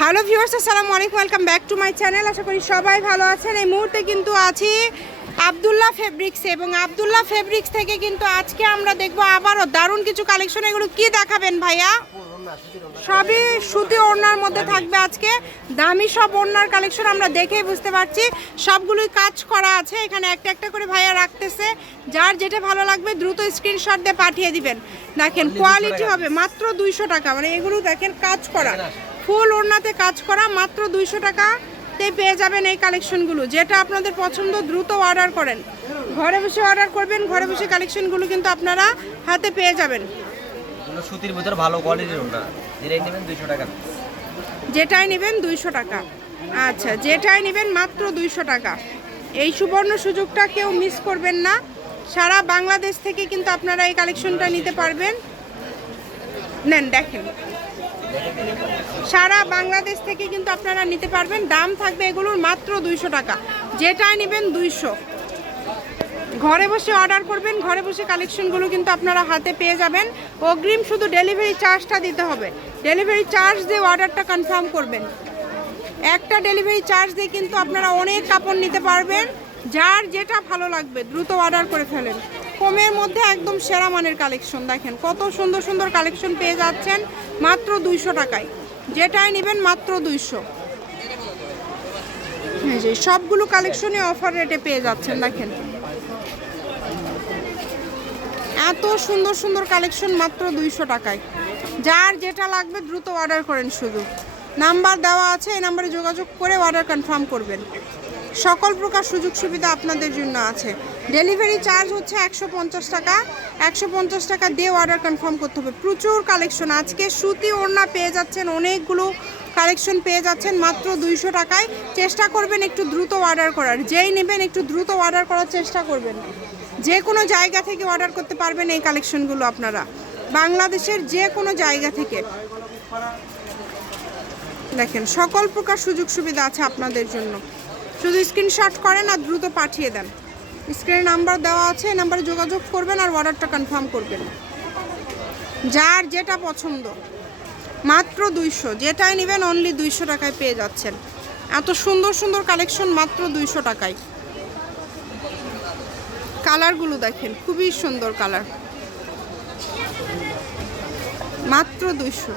Hello viewers আসসালামু আলাইকুম welcome back to my channel আশা করি সবাই ভালো আছেন। এই মুহূর্তে কিন্তু আছি আবদুল্লাহ ফেব্রিক্স এবং আবদুল্লাহ ফেব্রিক্স থেকে কিন্তু আজকে আমরা দেখব আবারও দারুণ কিছু কালেকশন এগুলো কি দেখাবেন ভাইয়া? সবই সুতি ওড়নার মধ্যে থাকবে আজকে। দামি সব ওড়নার কালেকশন আমরা দেখেই বুঝতে পারছি। সবগুলোই কাজ করা আছে। এখানে একটা একটা করে ভাইয়া রাখতেছে। যার যেটা ভালো লাগবে দ্রুত স্ক্রিনশট দিয়ে পাঠিয়ে দিবেন। দেখেন কোয়ালিটি হবে। মাত্র দুইশো টাকা। মানে এগুলো দেখেন কাজ করা। ফুল ওড়নাতে কাজ করা মাত্র দুইশো টাকাতে পেয়ে যাবেন এই কালেকশনগুলো। যেটা আপনাদের পছন্দ দ্রুত অর্ডার করেন। ঘরে বসে অর্ডার করবেন ঘরে বসে কালেকশনগুলো কিন্তু আপনারা হাতে পেয়ে যাবেন। সুতির ভিতর ভালো কোয়ালিটির ওটা যেটাই নেবেন দুইশো টাকা। যেটাই নেবেন দুইশো টাকা। আচ্ছা যেটাই নেবেন মাত্র দুইশো টাকা। এই সুবর্ণ সুযোগটা কেউ মিস করবেন না। সারা বাংলাদেশ থেকে কিন্তু আপনারা এই কালেকশনটা নিতে পারবেন। নেন দেখেন। সারা বাংলাদেশ থেকে কিন্তু আপনারা নিতে পারবেন। দাম থাকবে এগুলোর মাত্র দুইশো টাকা। যেটাই নেবেন দুইশো। ঘরে বসে অর্ডার করবেন, ঘরে বসে কালেকশনগুলো কিন্তু আপনারা হাতে পেয়ে যাবেন। অগ্রিম শুধু ডেলিভারি চার্জটা দিতে হবে। ডেলিভারি চার্জ দিয়ে অর্ডারটা কনফার্ম করবেন। একটা ডেলিভারি চার্জ দিয়ে কিন্তু আপনারা অনেক কাপড় নিতে পারবেন। যার যেটা ভালো লাগবে, দ্রুত অর্ডার করে ফেলেন। কমের মধ্যে একদম সেরা মানের কালেকশন দেখেন। কত সুন্দর সুন্দর কালেকশন পেয়ে যাচ্ছেন। দুইশো টাকায়। যেটাই নেবেন মাত্র দুইশো। সবগুলো কালেকশনই অফার রেটে পেয়ে যাচ্ছেন, দেখেন। এত সুন্দর সুন্দর কালেকশন মাত্র দুইশো টাকায়। যার যেটা লাগবে দ্রুত অর্ডার করেন শুধু। নাম্বার দেওয়া আছে, এই নাম্বারে যোগাযোগ করে অর্ডার কনফার্ম করবেন। সকল প্রকার সুযোগ সুবিধা আপনাদের জন্য আছে। ডেলিভারি চার্জ হচ্ছে একশো পঞ্চাশ টাকা। একশো পঞ্চাশ টাকা দিয়ে অর্ডার কনফার্ম করতে হবে। প্রচুর কালেকশন আজকে সুতি ওড়না পেয়ে যাচ্ছেন, অনেকগুলো কালেকশন পেয়ে যাচ্ছেন, মাত্র দুইশো টাকায়। চেষ্টা করবেন একটু দ্রুত অর্ডার করার। যেই নেবেন একটু দ্রুত অর্ডার করার চেষ্টা করবেন। যে কোনো জায়গা থেকে অর্ডার করতে পারবেন এই কালেকশনগুলো আপনারা। বাংলাদেশের যে কোনো জায়গা থেকে। দেখেন, সকল প্রকার সুযোগ সুবিধা আছে আপনাদের জন্য। শুধু স্ক্রিনশট করেন আর দ্রুত পাঠিয়ে দেন। স্ক্রিনে নাম্বার দেওয়া আছে এই নাম্বারে যোগাযোগ করবেন আর অর্ডারটা কনফার্ম করবেন। যার যেটা পছন্দ। মাত্র দুইশো। যেটাই নেবেন অনলি দুইশো টাকায় পেয়ে যাচ্ছেন। এত সুন্দর সুন্দর কালেকশন মাত্র দুইশো টাকায়। কালারগুলো দেখেন খুবই সুন্দর কালার। মাত্র দুইশো।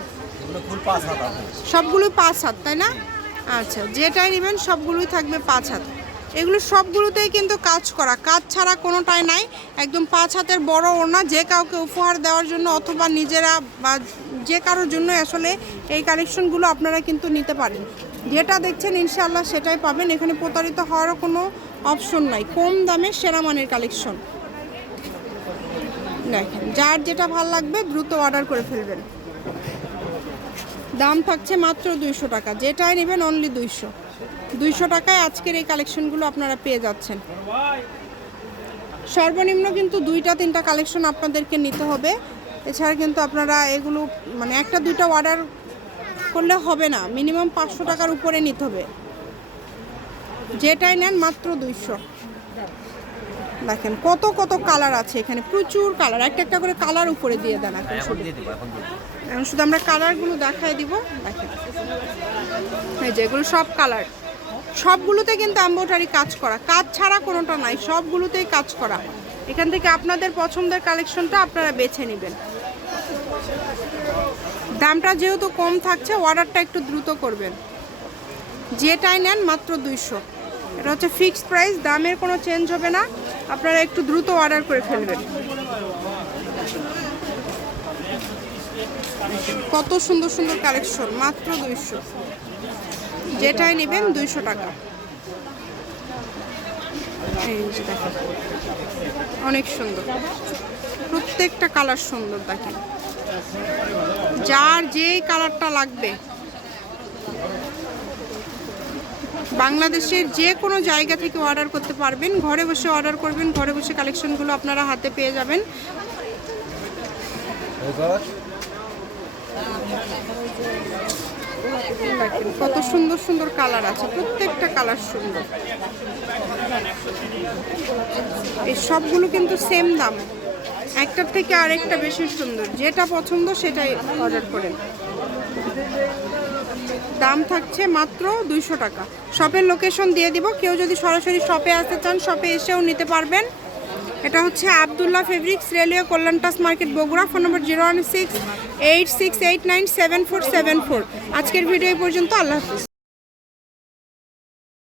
সবগুলোই পাঁচ হাত তাই না? আচ্ছা যেটাই নেবেন সবগুলোই থাকবে পাঁচ হাত। এগুলো সবগুলোতেই কিন্তু কাজ করা। কাজ ছাড়া কোনোটাই নাই। একদম পাঁচ হাতের বড় ওড়না, যে কাউকে উপহার দেওয়ার জন্য অথবা নিজেরা বা যে কারোর জন্য আসলে এই কালেকশনগুলো আপনারা কিন্তু নিতে পারেন। যেটা দেখছেন ইনশাআল্লাহ সেটাই পাবেন। এখানে প্রতারিত হওয়ারও কোনো অপশন নাই। কম দামে সেরা মানের কালেকশন দেখেন, যার যেটা ভালো লাগবে দ্রুত অর্ডার করে ফেলবেন। দাম থাকছে মাত্র দুইশো টাকা। যেটাই নেবেন অনলি দুইশো। দুইশো টাকায় আজকের এই কালেকশনগুলো আপনারা পেয়ে যাচ্ছেন। সর্বনিম্ন কিন্তু দুইটা তিনটা কালেকশন আপনাদেরকে নিতে হবে। এছাড়া কিন্তু আপনারা এগুলো মানে একটা দুইটা অর্ডার করলে হবে না। মিনিমাম পাঁচশো টাকার উপরে নিতে হবে। যেটাই নেন মাত্র দুইশো। দেখেন কত কত কালার আছে এখানে। প্রচুর কালার একটা একটা করে কালার উপরে দিয়ে দেন এখন শুধু। দিব এখন শুধু আমরা কালারগুলো দেখাই দিব। দেখেন। এই যে এগুলো সব কালার সবগুলোতে কিন্তু এম্বোটারি কাজ করা। কাজ ছাড়া কোনোটা নাই, সবগুলোতেই কাজ করা। এখান থেকে আপনাদের পছন্দের কালেকশনটা আপনারা বেছে নেবেন। দামটা যেহেতু কম থাকছে অর্ডারটা একটু দ্রুত করবেন। যেটাই নেন মাত্র দুইশো। এটা হচ্ছে ফিক্সড প্রাইস দামের কোনো চেঞ্জ হবে না। আপনারা একটু দ্রুত অর্ডার করে ফেলবেন। কত সুন্দর সুন্দর কালেকশন মাত্র দুইশো। যেটাই নেবেন দুইশো টাকা। অনেক সুন্দর। প্রত্যেকটা কালার সুন্দর দেখেন। যার যে কালারটা লাগবে। বাংলাদেশের যে কোনো জায়গা থেকে অর্ডার করতে পারবেন। ঘরে বসে অর্ডার করবেন, ঘরে বসে কালেকশনগুলো আপনারা হাতে পেয়ে যাবেন। কত সুন্দর সুন্দর কালার আছে, প্রত্যেকটা কালার সুন্দর। এই সবগুলো কিন্তু সেম দাম। একটার থেকে আরেকটা বেশি সুন্দর। যেটা পছন্দ সেটাই অর্ডার করেন। দাম থাকছে মাত্র দুইশো টাকা। শপের লোকেশন দিয়ে দিব। কেউ যদি সরাসরি শপে আসতে চান শপে এসেও নিতে পারবেন। এটা হচ্ছে Abdullah fabrics, railway কল্যাণটাস market Bogura, phone number zero one six eight six eight nine seven four seven four. আজকের ভিডিও এই পর্যন্ত, আল্লাহ হাফিজ।